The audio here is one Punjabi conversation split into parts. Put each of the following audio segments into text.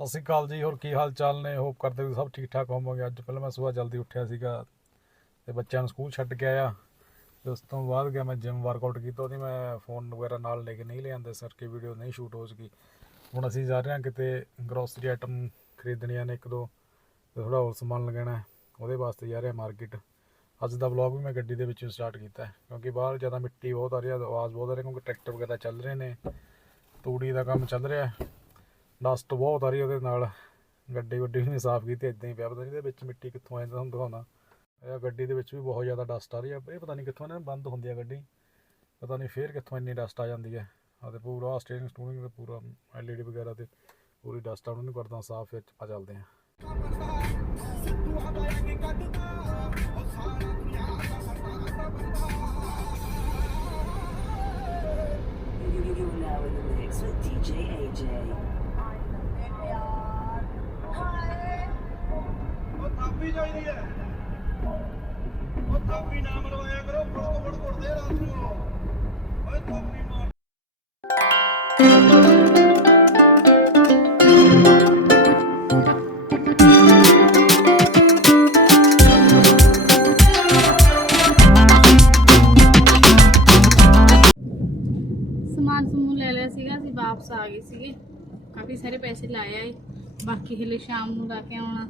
ਸਤਿ ਸ਼੍ਰੀ ਅਕਾਲ ਜੀ, ਹੋਰ ਕੀ ਹਾਲ ਚਾਲ ਨੇ? ਹੋਪ ਕਰਦੇ ਵੀ ਸਭ ਠੀਕ ਠਾਕ ਹੋਵੋਗੇ। ਅੱਜ ਪਹਿਲਾਂ ਮੈਂ ਸਵੇਰ ਜਲਦੀ ਉੱਠਿਆ ਸੀਗਾ ਤੇ ਬੱਚਿਆਂ ਨੂੰ ਸਕੂਲ ਛੱਡ ਕੇ ਆਇਆ। ਤੇ ਉਸ ਤੋਂ ਬਾਅਦ ਗਿਆ ਮੈਂ ਜਿਮ ਵਰਕਆਊਟ ਕੀਤਾ, ਉਹਦੀ ਮੈਂ ਫੋਨ ਵਗੈਰਾ ਨਾਲ ਲੈ ਕੇ ਨਹੀਂ ਲਿਆਂਦੇ ਸਰ, ਕਿ ਵੀਡੀਓ ਨਹੀਂ ਸ਼ੂਟ ਹੋ ਸਕੀ। ਹੁਣ ਅਸੀਂ ਜਾ ਰਹੇ ਹਾਂ ਕਿਤੇ ਗਰੋਸਰੀ ਆਈਟਮ ਖਰੀਦਣੀਆਂ ਨੇ ਇੱਕ ਦੋ ਤੇ ਥੋੜਾ ਹੋਰ ਸਮਾਨ ਲਗਾਉਣਾ ਉਹਦੇ ਵਾਸਤੇ ਜਾ ਰਹੇ ਮਾਰਕੀਟ ਅੱਜ ਦਾ ਵਲੌਗ ਵੀ ਮੈਂ ਗੱਡੀ ਦੇ ਵਿੱਚੋਂ ਸਟਾਰਟ ਕੀਤਾ ਕਿਉਂਕਿ ਬਾਹਰ ਜ਼ਿਆਦਾ ਮਿੱਟੀ ਬਹੁਤ ਆ ਰਹੀ ਹੈ, ਆਵਾਜ਼ ਬਹੁਤ ਆ ਰਹੀ ਕਿਉਂਕਿ ਟਰੈਕਟਰ ਵਗੈਰਾ ਚੱਲ ਰਹੇ ਨੇ। ਤੂੜੀ ਦਾ ਕੰਮ ਚੱਲ ਰਿਹਾ ਡਸਟ ਬਹੁਤ ਆ ਰਹੀ ਉਹਦੇ ਨਾਲ ਗੱਡੀ ਵੱਡੀ ਵੀ ਨਹੀਂ ਸਾਫ਼ ਕੀਤੀ ਇਦਾਂ ਹੀ ਪਿਆ ਪਤਾ ਨਹੀਂ ਇਹਦੇ ਵਿੱਚ ਮਿੱਟੀ ਕਿੱਥੋਂ ਆਈ ਤੁਹਾਨੂੰ ਦਿਖਾਉਣਾ ਇਹ ਗੱਡੀ ਦੇ ਵਿੱਚ ਵੀ ਬਹੁਤ ਜ਼ਿਆਦਾ ਡਸਟ ਆ ਰਹੀ ਹੈ ਇਹ ਪਤਾ ਨਹੀਂ ਕਿੱਥੋਂ ਇਹਨਾਂ ਬੰਦ ਹੁੰਦੀ ਹੈ ਗੱਡੀ ਪਤਾ ਨਹੀਂ ਫੇਰ ਕਿੱਥੋਂ ਇੰਨੀ ਡਸਟ ਆ ਜਾਂਦੀ ਹੈ ਆ ਤੇ ਪੂਰਾ ਸਟੀਅਰਿੰਗ ਸਟੂਰਿੰਗ ਤੇ ਪੂਰਾ ਐਲਈਡੀ ਵਗੈਰਾ ਤੇ ਪੂਰੀ ਡਸਟ ਆ ਉਹਨੂੰ ਕਰਦਾ ਸਾਫ਼ ਫਿਰ ਆ ਚੱਲਦੇ ਹਾਂ You're now in the mix with DJ AJ. ਉਹ ਥਾਪੀ ਚਾਹੀਦੀ ਹੈ। ਉਹ ਥਾਪੀ ਨਾ ਮਲਵਾਇਆ ਕਰੋ ਫੜਕ ਫੜਕ ਉੱਡਦੇ ਰਾਤ ਨੂੰ ਓਏ ਥਾਪੀ ਮਾਰ ਸਮਾਨ ਸਮੂਨ ਲੈ ਲਿਆ ਸੀਗਾ, ਅਸੀਂ ਵਾਪਸ ਆ ਗਏ ਸੀਗੇ। ਕਾਫੀ ਸਾਰੇ ਪੈਸੇ ਲਾਏ ਆਏ ਬਾਕੀ ਹਲੇ ਸ਼ਾਮ ਨੂੰ ਲਾ ਕੇ ਆਉਣਾ।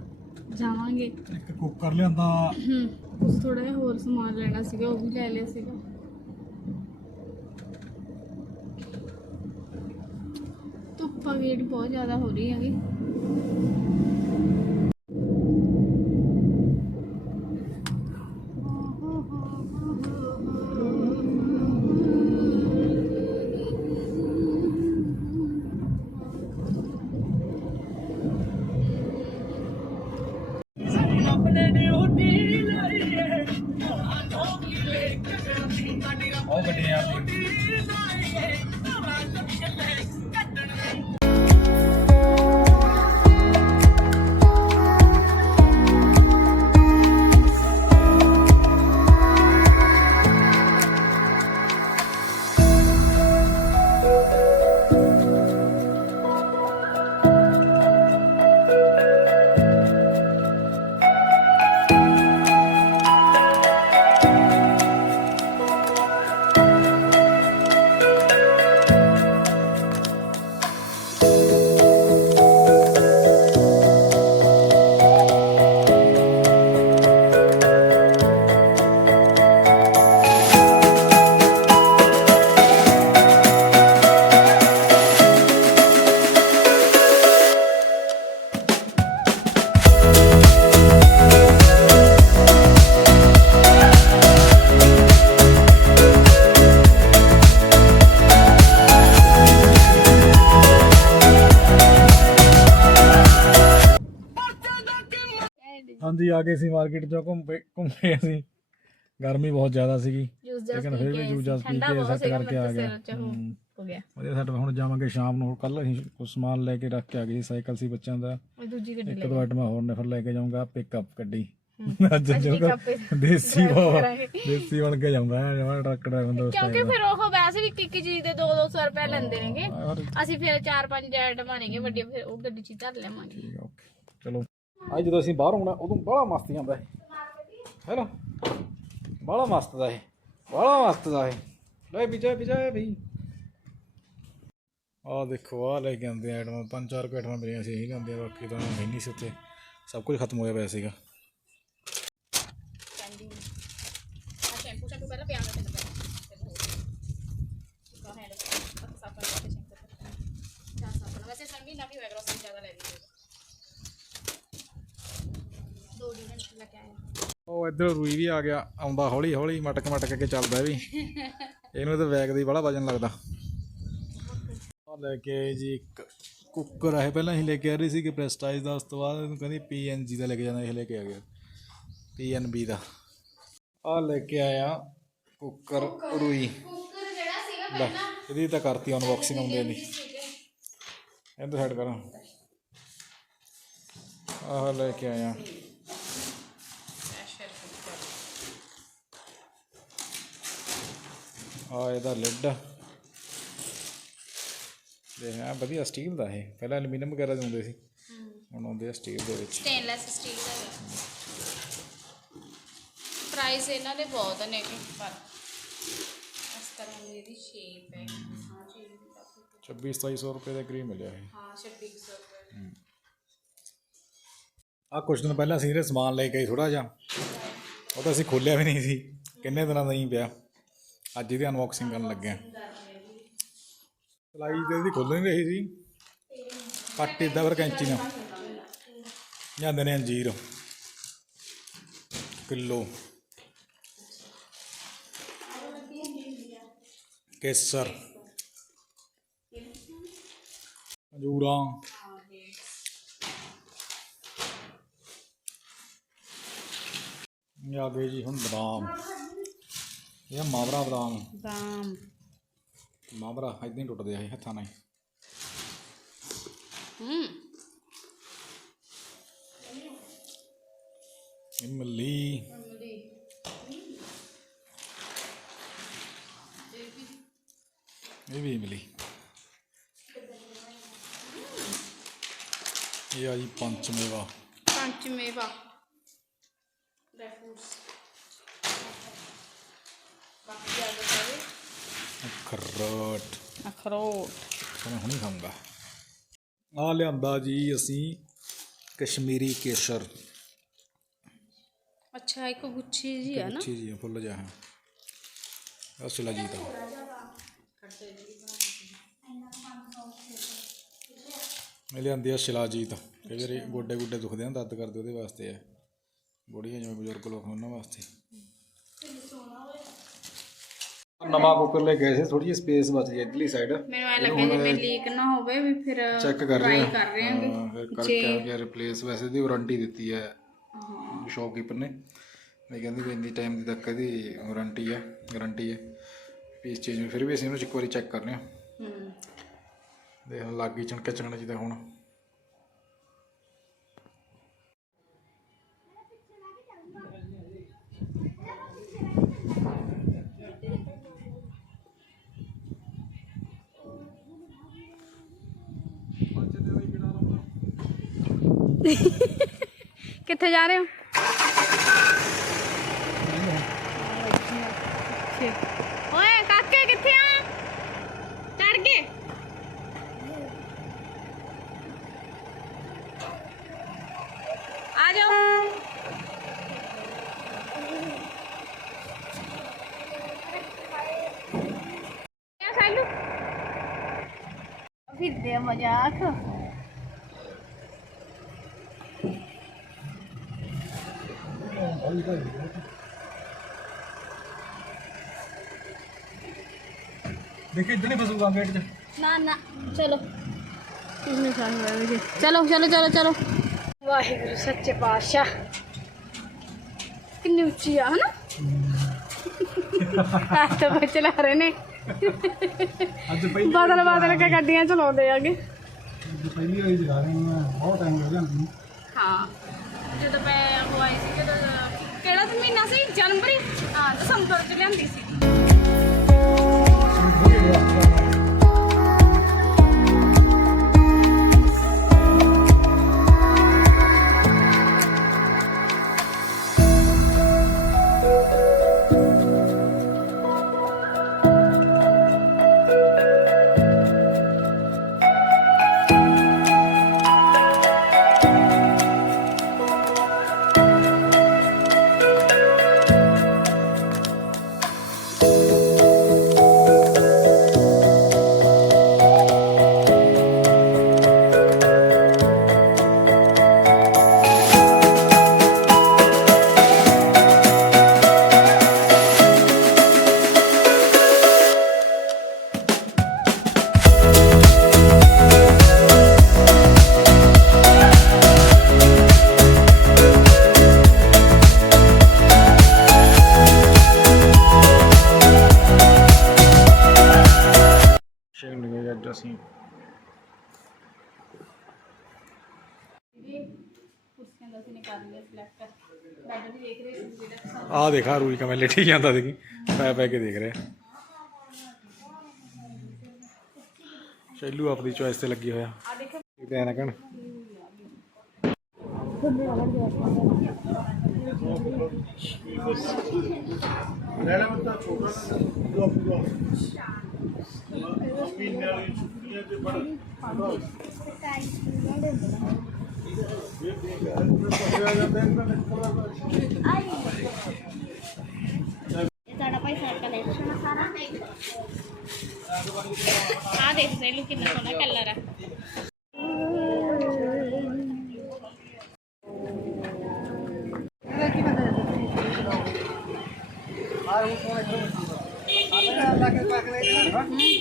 ਜਾਵਾਂਗੇ। ਇੱਕ ਕੁੱਕਰ ਲਿਆਂਦਾ। ਕੁਛ ਥੋੜਾ ਜਿਹਾ ਹੋਰ ਸਮਾਨ ਲੈਣਾ ਸੀਗਾ ਉਹ ਵੀ ਲੈ ਲਿਆ ਸੀਗਾ। ਧੁੱਪ ਆ ਜਿਹੜੀ ਬਹੁਤ ਜ਼ਿਆਦਾ ਹੋ ਰਹੀ ਹੈਗੀ। ਹਾਂਜੀ ਆ ਗਏ ਸੀ ਮਾਰਕੀਟ ਚੋਂ ਘੁੰਮ ਪਏ ਘੁੰਮੇ ਅਸੀਂ। ਗਰਮੀ ਬਹੁਤ ਜ਼ਿਆਦਾ ਸੀਗੀ। ਜੂਸ ਜਾਸ ਲੇਕਿਨ ਫਿਰ ਵੀ ਜੂਸ ਜਾਸ ਪੀ ਕੇ ਸੈੱਟ ਕਰਕੇ ਆ ਗਏ ਹਮ। ਹੋ ਗਿਆ। ਵਧੀਆ ਸੈੱਟ ਹੁਣ ਜਾਵਾਂਗੇ ਸ਼ਾਮ ਨੂੰ। ਕੱਲ ਅਸੀਂ ਕੁਝ ਸਮਾਨ ਲੈ ਕੇ ਰੱਖ ਕੇ ਆ ਗਏ ਸੀ ਸਾਈਕਲ ਸੀ ਬੱਚਿਆਂ ਦਾ। ਉਹ ਦੂਜੀ ਗੱਡੀ ਇੱਕ ਲੈ ਦੋ ਆਈਟਮਾਂ ਹੋਰ ਨੇ ਫਿਰ ਲੈ ਕੇ ਜਾਊਂਗਾ ਪਿਕਅਪ ਗੱਡੀ। ਅੱਜ ਜੋ pickup ਦੇਸੀ ਕਰਾਂਗੇ। ਦੇਸੀ ਬਣ ਕੇ ਜਾਂਦਾ ਹੈ ਜਮਾ ਟਰੱਕ ਡਰਾਈਵਰ ਦੋਸਤ ਕਿਉਂਕਿ ਫਿਰ ਉਹ ਵੈਸੇ ਵੀ ਇੱਕ ਚੀਜ਼ ਦੇ 2-200 ਰੁਪਏ ਲੈਂਦੇ ਨੇਗੇ। ਅਸੀਂ ਫਿਰ 4-5 ਆਈਟਮਾਂ ਨੇਗੇ ਵੱਡੀਆਂ ਫਿਰ ਉਹ ਗੱਡੀ 'ਚ ਹੀ ਧਰ ਲਵਾਂਗੇ ਓਕੇ ਚਲੋ। ਅੱਜ ਜਦੋਂ ਅਸੀਂ ਬਾਹਰ ਆਉਣਾ, ਉਦੋਂ ਬੜਾ ਮਸਤ ਜਾਂਦਾ ਹੈ ਹੈਨਾ ਬੜਾ ਮਸਤ ਦਾ ਹੈ ਬੜਾ ਮਸਤ ਦਾ ਹੈ ਲੈ ਵਿਜੇ ਵਿਜੇ ਵੀ ਆਹ ਦੇਖੋ, ਆ ਲੈ ਕੇ ਆਉਂਦੇ ਆਈਟਮਾਂ ਪੰਜ, ਚਾਰ ਕੁ ਆਈਟਮਾਂ ਮੇਰੀਆਂ ਸੀ, ਇਹੀ ਲੈਂਦੇ ਬਾਕੀ ਤਾਂ ਨਹੀਂ ਸੀ ਉੱਥੇ। ਸਭ ਕੁਝ ਖਤਮ ਹੋਇਆ ਪਿਆ ਸੀਗਾ ਕੈਂਡੀ ਆ ਸ਼ੈਂਪੂ ਸ਼ੈਂਪੂ ਪਹਿਲਾਂ ਪਿਆ ਮੈਂ ਤੈਨੂੰ ਪਹਿਲਾਂ ਹੈਂਡ ਸਾਫਨ ਵਾਸਤੇ ਸ਼ੈਂਪੂ ਚਾਰ ਸਾਫਨ ਵੈਸੇ ਸੰਗੀ ਨਾ ਵੀ ਹੋਇਆ ਗਰੋਸਰੀ ਜ਼ਿਆਦਾ ਲੈ ਲਈ ਦੋ ਡੀਨਰ ਲੈ ਕੇ ਆਏ ਉਹ ਇੱਧਰ ਰੂਈ ਵੀ ਆ ਗਿਆ, ਆਉਂਦਾ ਹੌਲੀ ਹੌਲੀ ਮਟਕ ਮਟਕ ਕੇ ਚੱਲਦਾ ਵੀ। ਇਹਨੂੰ ਤਾਂ ਬੈਗ ਦੀ ਬੜਾ ਵਜਨ ਲੱਗਦਾ। ਆਹ ਲੈ ਕੇ ਆਏ ਜੀ ਇੱਕ ਕੁੱਕਰ ਹੈ ਪਹਿਲਾਂ ਹੀ ਲੈ ਕੇ ਆ ਰਹੀ ਸੀ ਕਿ ਪ੍ਰੈਸਟਾਈਜ ਦਾ, ਉਸ ਤੋਂ ਬਾਅਦ ਇਹਨੂੰ ਕਹਿੰਦੀ ਪੀਐਨਜੀ ਦਾ ਲੈ ਕੇ ਜਾਣਾ, ਇਹ ਲੈ ਕੇ ਆ ਗਿਆ। ਪੀਐਨਬੀ ਦਾ। ਆਹ ਲੈ ਕੇ ਆਇਆ ਕੁੱਕਰ ਰੂਈ। ਕੁੱਕਰ ਜਿਹੜਾ ਸੀਗਾ ਲੈ, ਇਹਦੀ ਤਾਂ ਕਰਤੀ ਅਨਬਾਕਸਿੰਗ ਆਉਂਦੇ ਦੀ ਇਹਨੂੰ ਸਾਈਡ ਕਰਾਂ। ਆਹ ਲੈ ਕੇ ਆਇਆ। ਆ ਇਹਦਾ ਲਿਡ ਦੇਖ ਆ ਵਧੀਆ ਸਟੀਲ ਦਾ ਇਹ। ਪਹਿਲਾਂ ਐਲੂਮੀਨੀਅਮ ਵਗੈਰਾ ਦੇ ਹੁੰਦੇ ਸੀ। ਹੁਣ ਆਉਂਦੇ ਆ ਸਟੀਲ ਦੇ ਵਿੱਚ। ਸਟੇਨਲੈਸ ਸਟੀਲ ਦਾ ਪ੍ਰਾਈਸ ਇਹਨਾਂ ਦੇ ਬਹੁਤ ਨੇ ਕਿ ਪਰ ਇਸ ਤਰ੍ਹਾਂ ਦੀ ਇਹਦੀ ਸ਼ੇਪ ਹੈ। ਹਾਂ ਜੀ 26 2700 ਰੁਪਏ ਦੇ ਕਰੀਬ ਮਿਲਿਆ ਇਹ। ਹਾਂ 2600 ਰੁਪਏ। ਆ ਕੁਝ ਦਿਨ ਪਹਿਲਾਂ ਅਸੀਂ ਸਮਾਨ ਲੈ ਕੇ ਆਏ ਥੋੜਾ ਜਿਹਾ। ਉਹ ਤਾਂ ਅਸੀਂ ਖੋਲਿਆ ਵੀ ਨਹੀਂ ਸੀ। ਕਿੰਨੇ ਦਿਨਾਂ ਦਾ ਹੀ ਪਿਆ। ਅੱਜ ਇਹਦੀ ਅਨਬਾਕਸਿੰਗ ਕਰਨ ਲੱਗੇ ਆ ਸਲਾਈ ਤੇ ਇਹਦੀ ਖੁੱਲ ਨਹੀਂ ਰਹੀ ਸੀ। ਕੱਟ ਇਦਾਂ ਫਿਰ ਕੈਂਚੀ ਨਾਲ। ਜਾਂਦੇ ਨੇ ਅੰਜੀਰ। ਕਿਲੋ। ਕੇਸਰ। ਅੰਜੂਰਾਂ ਆ ਗਏ ਜੀ ਹੁਣ ਬਦਾਮ। ਇਹ ਮਾਵਰਾ ਬਦਾਮ। ਦਾਮ ਮਾਵਰਾ ਇਦਾਂ ਹੀ ਟੁੱਟਦੇ ਆ ਇਹ ਹੱਥਾਂ ਨਾਲ ਹੀ। ਹੂੰ। ਇਮਲੀ ਇਹ ਵੀ ਇਮਲੀ ਇਹ ਆ ਜੀ ਪੰਚ ਮੇਵਾ ਪੰਜ ਮੇਵਾ ਡਰਾਈ ਫਰੂਟਸ ਬਾਕੀ ਆ ਗਏ ਸਾਰੇ ਅਖਰੋਟ। ਅਖਰੋਟ। ਮੈਂ ਹੁਣੀ ਖਾਊਂਗਾ। ਆ ਲਿਆਂਦਾ ਜੀ ਅਸੀਂ ਕਸ਼ਮੀਰੀ ਕੇਸਰ। ਅੱਛਾ ਇੱਕ ਗੁੱਛੀ ਜੀ ਹੈ ਨਾ? ਅੱਛੀ ਜੀ ਫੁੱਲ ਜਾ ਹੈ। ਅਸਲਾ ਜੀ ਦਾ ਮੈਂ ਲਿਆਂਦੀ ਆ ਸ਼ਿਲਾਜੀਤ। ਕਈ ਵਾਰੀ ਗੋਡੇ ਗੁੱਡੇ ਦੁਖਦੇ ਆ ਦਰਦ ਕਰਦੇ ਉਹਦੇ ਵਾਸਤੇ ਆ। ਬੁੜੀਆਂ ਜਿਵੇਂ ਬਜ਼ੁਰਗ ਲੋਕ ਉਹਨਾਂ ਵਾਸਤੇ। ਨਵਾਂ ਕੁੱਕਰ ਲੈ ਗਏ ਸੀ ਥੋੜੀ ਜਿਹੀ ਸਪੇਸ ਬਚ ਗਈ ਇਧਰਲੀ ਸਾਈਡ ਮੈਨੂੰ ਐ ਲੱਗਿਆ ਜਿਵੇਂ ਲੀਕ ਨਾ ਹੋਵੇ ਵੀ ਫਿਰ ਚੈੱਕ ਕਰ ਰਹੇ ਆ ਕਰ ਰਹੇ ਹਾਂ, ਫਿਰ ਕਰਕੇ ਆ ਗਿਆ ਰਿਪਲੇਸ ਵੈਸੇ ਦੀ ਵਾਰੰਟੀ ਦਿੱਤੀ ਹੈ ਸ਼ੌਪਕੀਪਰ ਨੇ। ਮੈਂ ਕਹਿੰਦੀ ਵੀ ਇੰਨੀ ਟਾਈਮ ਦੀ ਤੱਕ ਇਹਦੀ ਵਾਰੰਟੀ ਹੈ ਗਾਰੰਟੀ ਹੈ। ਵੀ ਇਸ ਚੀਜ਼ ਨੂੰ ਫਿਰ ਵੀ ਅਸੀਂ ਇਹਨੂੰ ਇੱਕ ਵਾਰੀ ਚੈੱਕ ਕਰਨੇ ਆ ਹੂੰ। ਦੇਖ ਲੱਗ ਗਈ ਚਣਕੇ ਚੰਗਣਾ ਜਿੱਦਾਂ ਹੁਣ। ਕਿੱਥੇ ਜਾ ਰਹੇ ਹੋ ਓਏ ਕਾਕੇ ਕਿੱਥੇ ਆ ਚੜ ਗਏ ਆ ਜਾਓ ਕਿਆ ਸਾਲੂ ਫਿਰਦੇ ਦੇਖੇ ਇਦਾਂ ਨਹੀਂ ਫਸੂਗਾ ਗੇਟ 'ਚ? ਨਾ ਨਾ ਚਲੋ। ਕਿੰਨੇ ਸਾਲ ਹੋਏ ਜੀ ਚਲੋ ਚਲੋ ਚਲੋ ਚਲੋ। ਵਾਹਿਗੁਰੂ ਸੱਚੇ ਪਾਤਸ਼ਾਹ। ਕਿੰਨੀ ਉੱਚੀ ਆ ਹਨਾ? ਆ ਤਾਂ ਬੱਚੇ ਚਲਾ ਰਹੇ ਨੇ। ਅੱਜ ਪਹਿਲੀ ਬਾਦਲ ਬਾਦਲ ਕੇ ਗੱਡੀਆਂ ਚਲਾਉਂਦੇ ਆਗੇ। ਪਹਿਲੀ ਵਾਰੀ ਚਲਾ ਰਹੇ ਹਾਂ ਬਹੁਤ ਟਾਈਮ ਹੋ ਗਿਆ ਹਾਂ। ਜਦੋਂ ਮੈਂ ਉਹ ਆਈ ਸੀ ਜਦੋਂ ਕਿਹੜਾ ਮਹੀਨਾ ਸੀ? ਜਨਵਰੀ? ਹਾਂ ਦਸੰਬਰ ਚ ਲਿਆਂਦੀ ਸੀ। ਅਸੀਂ। ਕੁਰਸੀਆਂ ਦਾ ਸੀ ਨਿਕਾਲ ਲਿਆ ਸਿਲੈਕਟ ਬੈਡ ਵੀ ਦੇਖ ਰਹੇ ਸੀ ਜਿਹੜਾ ਪਸੰਦ ਆਹ ਦੇਖਾ ਰੂਈ ਕਮੇ ਲਿਟੀ ਜਾਂਦਾ ਦੇਖੀ ਪੈ ਪੈ ਕੇ ਦੇਖ ਰਿਹਾ। ਸ਼ੈਲੂ ਆਪਣੀ ਚੋਇਸ ਤੇ ਲੱਗੀ ਹੋਇਆ। ਆ ਦੇਖੋ। ਤੇ ਐਨਕਣ ਲੈ ਲੈ ਬੰਦਾ ਛੋਟਾ ਨਾ ਪੂਰਾ ਮਹੀਨੇ ਵਾਲੀ ਛੁੱਟੀਆਂ ਤੇ ਬੜ ਸਾਡਾ ਭਾਈ ਸਾਈਡ ਕਲੈਕਸ਼ਨ ਸਾਰਾ ਆ ਦੇਖ ਸੈਲੂ ਕਿੰਨਾ ਸੋਹਣਾ ਕਲਰ ਆ।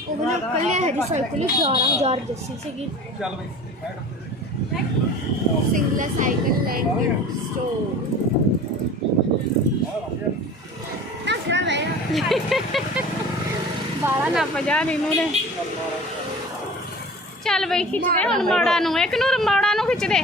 ਉਹਨਾਂ ਕੱਲੇ ਹੈਗੀ ਸਾਈਕਲ 11000 ਦੱਸੀ ਸੀਗੀ। ਚੱਲ ਬਈ ਸਿੰਗਲ ਸਾਈਕਲ ਲੈਂਡ ਸਟੋਰ ਨਾ ਲੈ ਬਾਲਾ ਨਾ ਪਜਾ ਨੀਨੂ ਨੇ ਚੱਲ ਬਈ ਖਿੱਚਦੇ ਹੁਣ ਮੋੜਾ ਨੂੰ। ਇੱਕ ਨੂੰ ਮੋੜਾ ਨੂੰ ਖਿੱਚਦੇ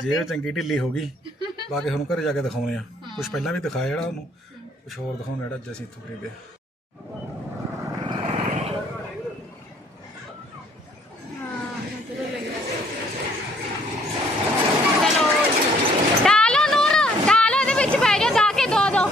ਪੈਸੇ ਲਾ ਜੇ ਚੰਗੀ ਢਿੱਲੀ ਹੋ ਗਈ ਬਾਕੀ ਤੁਹਾਨੂੰ ਘਰੇ ਜਾ ਕੇ ਦਿਖਾਉਣੇ ਆ। ਕੁਝ ਪਹਿਲਾਂ ਵੀ ਦਿਖਾਇਆ ਜਿਹੜਾ ਉਹਨੂੰ ਕੁਝ ਹੋਰ ਦਿਖਾਉਣਾ ਜਿਹੜਾ ਅੱਜ ਅਸੀਂ ਇੱਥੋਂ ਖਰੀਦਿਆ ਚਲੋ। ਡਾਲੋ ਨੂਰ ਡਾਲੋ ਇਹਦੇ ਵਿੱਚ ਪੈ ਜਾ ਜਾ ਕੇ ਦੋ ਦੋ।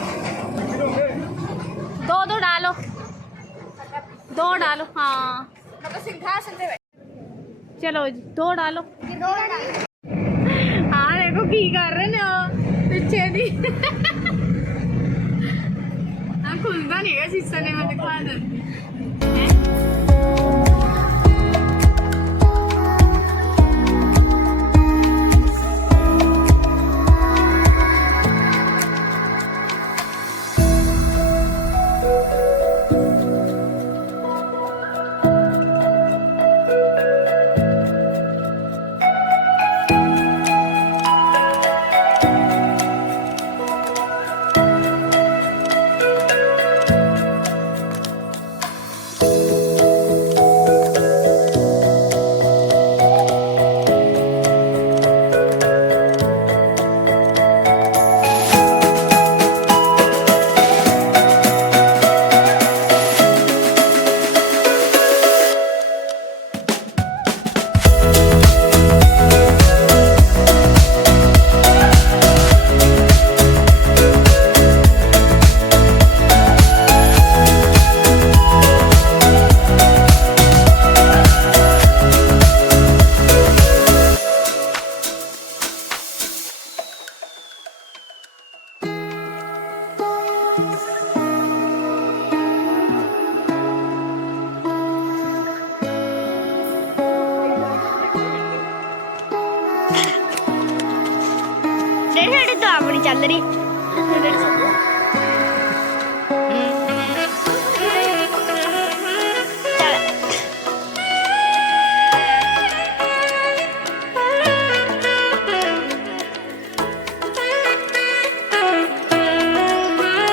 ਦੇਖੋ ਕੀ ਕਰ ਰਹੇ ਨੇ ਉਹ ਪਿੱਛੇ ਦੀ। ਆ ਖੁੱਲਦਾ ਨਹੀਂ ਸੀਸਾ ਨੇ ਮੈਂ ਦਿਖਾ ਦਿੰਦੀ। ਦੇਖ